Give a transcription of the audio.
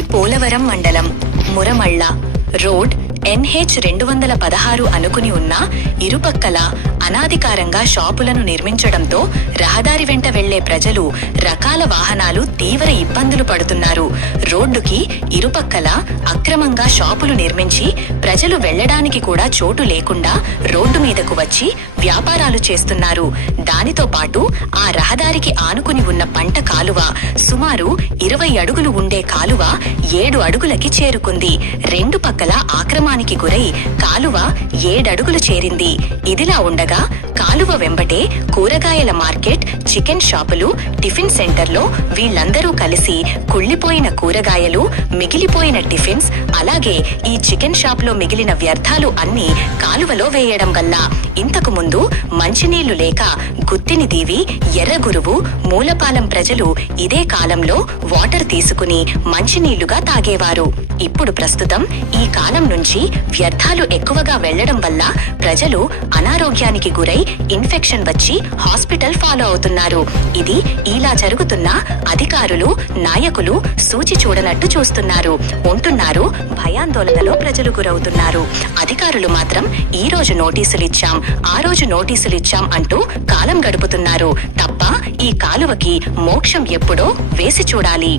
పోలవరం మండలం Muramalla road NH 216 అనుకుని ఉన్న ఇరుపక్కల అనాధికారంగా షాపులను నిర్మించడంతో రహదారి వెంట వెళ్లే ప్రజలు రకాల వాహనాలు తీవ్ర ఇబ్బందులు పడుతున్నారు. రోడ్డుకి ఇరుపక్కల అక్రమంగా షాపులు నిర్మించి ప్రజలు వెళ్లడానికి కూడా చోటు లేకుండా రోడ్డు మీదకు వచ్చి వ్యాపారాలు చేస్తున్నారు. దానితో పాటు ఆ రహదారికి ఆనుకుని ఉన్న పంట కాలువ సుమారు 20 అడుగులు ఉండే కాలువ 7 అడుగులకి చేరుకుంది. రెండు పక్కల ఆక్రమానికి గురై కాలువ 7 అడుగులు చేరింది. ఇదిలా ఉండగా కాలువ వెంబటే కూరగాయల మార్కెట్, చికెన్ షాపులు, టిఫిన్ సెంటర్లో వీళ్లందరూ కలిసి కుళ్లిపోయిన కూరగాయలు, మిగిలిపోయిన టిఫిన్స్, అలాగే ఈ చికెన్ షాప్ లో మిగిలిన వ్యర్థాలు అన్నీ కాలువలో వేయడం వల్ల ఇంతకు ముందు మంచినీళ్లు లేక గుత్తిని దీవి ఎర్రగురువు, మూలపాలెం ప్రజలు ఇదే కాలంలో వాటర్ తీసుకుని మంచినీళ్లుగా తాగేవారు. ఇప్పుడు ప్రస్తుతం ఈ కాలం నుంచి వ్యర్థాలు ఎక్కువగా వెళ్లడం వల్ల ప్రజలు అనారోగ్యానికి గురై ఇన్ఫెక్షన్ వచ్చి హాస్పిటల్ ఫాలో అవుతున్నారు. ఇది ఇలా జరుగుతున్నా అధికారులు, నాయకులు సూచి చూడనట్టు చూస్తున్నారు. ఉంటున్నారు, భయాందోళనలో ప్రజలు గురవుతున్నారు. అధికారులు మాత్రం ఈ రోజు నోటీసులిచ్చాం, ఆ రోజు నోటీసులిచ్చాం అంటూ కాలం గడుపుతున్నారు తప్ప ఈ కాలువకి మోక్షం ఎప్పుడో వేసి చూడాలి.